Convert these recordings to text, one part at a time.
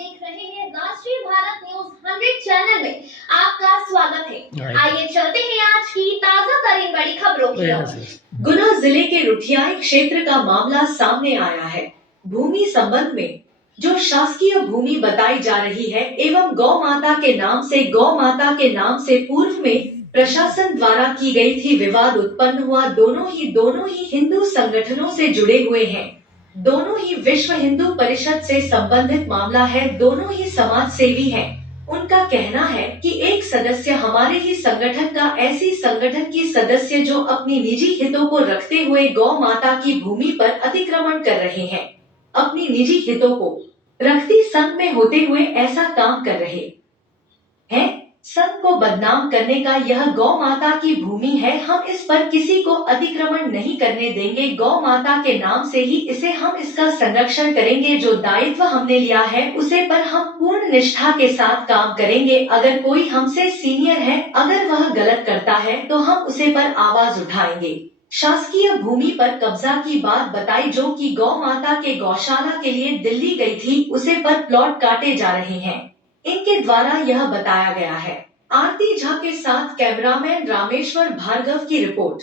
देख रहे हैं राष्ट्रीय भारत न्यूज 100 चैनल में आपका स्वागत है। आइए चलते हैं आज की ताजा तरीन बड़ी खबरों की ओर। गुना जिले के रुठियाई क्षेत्र का मामला सामने आया है। भूमि संबंध में जो शासकीय भूमि बताई जा रही है एवं गौ माता के नाम से पूर्व में प्रशासन द्वारा की गई थी, विवाद उत्पन्न हुआ। दोनों ही हिंदू संगठनों से जुड़े हुए हैं। दोनों ही विश्व हिंदू परिषद से संबंधित मामला है। दोनों ही समाज सेवी हैं। उनका कहना है कि एक सदस्य हमारे ही संगठन का ऐसी संगठन की सदस्य जो अपनी निजी हितों को रखते हुए गौ माता की भूमि पर अतिक्रमण कर रहे हैं, अपनी निजी हितों को रखती संघ में होते हुए ऐसा काम कर रहे हैं। संघ को बदनाम करने का यह गौ माता की भूमि है। हम इस पर किसी को अतिक्रमण नहीं करने देंगे। गौ माता के नाम से ही हम इसका संरक्षण करेंगे। जो दायित्व हमने लिया है उसे पर हम पूर्ण निष्ठा के साथ काम करेंगे। अगर कोई हमसे सीनियर है, अगर वह गलत करता है तो हम उसे पर आवाज उठाएंगे। शासकीय भूमि पर कब्जा की बात बताई जो कि गौ माता के गौशाला के लिए दिल्ली गई थी, उसे पर प्लॉट काटे जा रहे हैं। इनके द्वारा यह बताया गया है। आरती झा के साथ कैमरामैन रामेश्वर भार्गव की रिपोर्ट।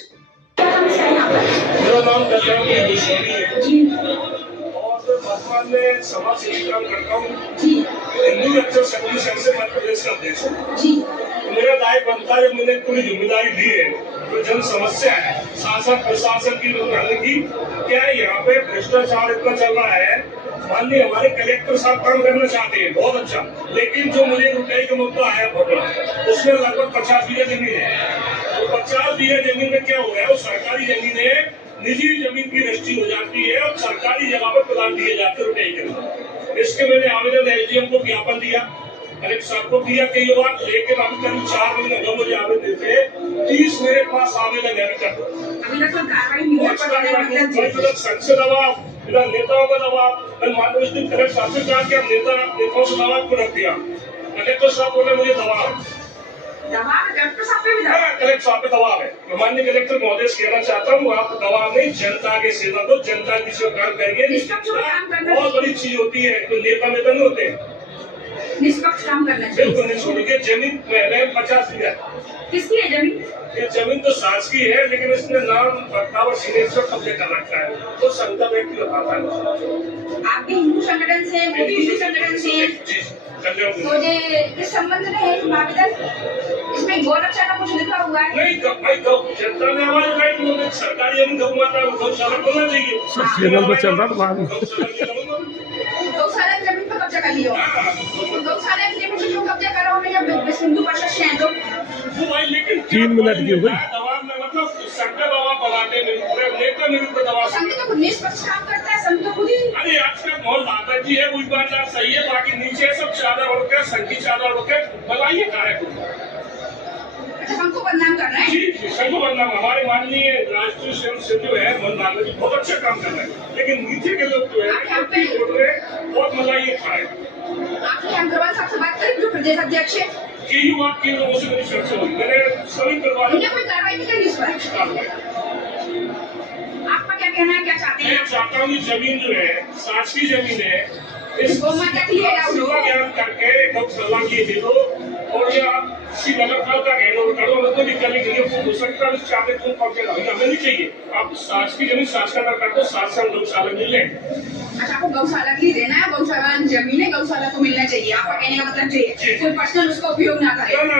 मेरा नाम कल्याण गोस्वामी है जी, और वर्तमान में समाज सेवी काम करता हूँ जी। हिंदू लेक्चर संघ से मध्य प्रदेश का अध्यक्ष हूँ जी। तो मेरा दायित्व बनता है, जब मैंने पूरी जिम्मेदारी ली है तो जन समस्या है, शासन प्रशासन की क्या है। यहाँ पे भ्रष्टाचार इतना चल रहा है। माननीय हमारे कलेक्टर साहब काम करना चाहते हैं, बहुत अच्छा, लेकिन जो मुझे रुपये का मुद्दा है उसमें लगभग 50 बीघा जमीन है। तो 50 बीघा जमीन में क्या हो गया, वो सरकारी जमीन है, निजी जमीन की रजिस्ट्री हो जाती है और सरकारी जगह पर प्लान दिए जाते हैं रुपये के। इसके मैंने आवेदन एसडीएम को ज्ञापन दिया, कलेक्टर साहब को दिया कई बार, लेकिन अभी करीब 4 महीने हो मुझे आवेदन देते 30 मेरे पास आवेदन है अभी तक संसद दबाव, नेताओं का दबाव। मैं मानव उस दिन कलेक्टर साहब से कहा कि हम नेताओं से दबाव को रख दिया। कलेक्टर साहब बोले मुझे दबाव कलेक्टर साहब पे दबाव है। माननीय कलेक्टर महोदय से कहना चाहता हूँ, आप दबाव नहीं, जनता की सेवा दो, जनता की सेवा काम करिए। बहुत बड़ी चीज होती है, तो नेता नहीं होते हैं, निष्पक्ष काम करना चाहिए। बिल्कुल नहीं छोड़िए। जमीन 50 बीघा किसकी है जमीन? ये जमीन तो सास की है, लेकिन इसने नाम बर्तावर सिग्नेचर कब्जे कर रखा है, तो संघ का व्यक्ति बताता है। आप भी हिंदू संगठन से, हिंदू संगठन से तो ये इस संबंध में है आवेदन, इसमें गौरक्षा का कुछ लिखा हुआ है? नहीं भाई, जनता ने आवाज उठाई तो सरकारी जमीन गौ माता गौशाला खोलना चाहिए। चैनल पे चल रहा है गौशाला की जमीन पर कब्जा कर लियो। गौशाला की जमीन पर जो कब्जा करा हो, जब हिंदू परिषद से है तो वो भाई, लेकिन 3 मिनट की हो गई। दबाव में मतलब संघ दबाव बढ़ाते नेता मेरे ऊपर दबाव। संघ तो निष्पक्ष काम करता है, संघ तो खुद ही। अरे आज का माहौल दादा जी है, वो बात सही है, बाकी नीचे सब चादर ओढ़ के, संघ की चादर ओढ़ के बनाइए कार्यक्रम। संघ को बदनाम कर रहे हैं जी, संघ को बदनाम। हमारे माननीय राष्ट्रीय स्वयं सेवक जो है मन नागरिक जी बहुत अच्छा काम कर रहे हैं, लेकिन नीचे के लोग जो है बहुत मजाइए खाए। आपने अग्रवाल साहब से बात करी, जो प्रदेश अध्यक्ष है, यही बात के लोगों से मेरी चर्चा हुई, मैंने सभी करवा कोई कार्रवाई नहीं करी इस पर। आपका क्या कहना है, क्या चाहते हैं? मैं चाहता हूँ जमीन जो है सास की जमीन है, इस गौ माता की है, ज्ञान करके गौशाला की दे दो, और ये आप किसी नगर पाल का घेरो करो, मतलब निकलने के लिए हो सकता है चाहते तुम कब्जे हमें नहीं चाहिए। आप सास की जमीन सास का कर दो, सास से हम गौशाला मिल लें। अच्छा, आपको गौशाला के लिए देना है, गौशाला जमीन है, गौशाला को मिलना चाहिए। आपका कहने का मतलब चाहिए कोई पर्सनल उसका उपयोग ना करे। ना,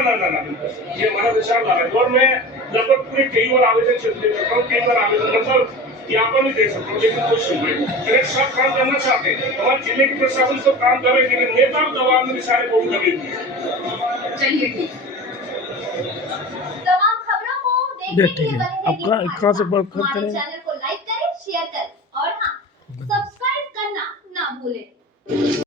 ये हमारा विचार है। और मैं लगभग पूरे कई बार आवेदन चलते रहता हूँ, कई बार आवेदन मतलब ज्ञापन नहीं दे सकता हूँ, लेकिन कुछ सुन कलेक्टर साहब काम करना चाहते हैं, हमारे जिले के प्रशासन सब काम कर रहे हैं, लेकिन नेता दबाव में सारे बहुत लगे हुए हैं। चलिए ठीक। तमाम खबरों को देखने के लिए आपका कहाँ से बात करें? चैनल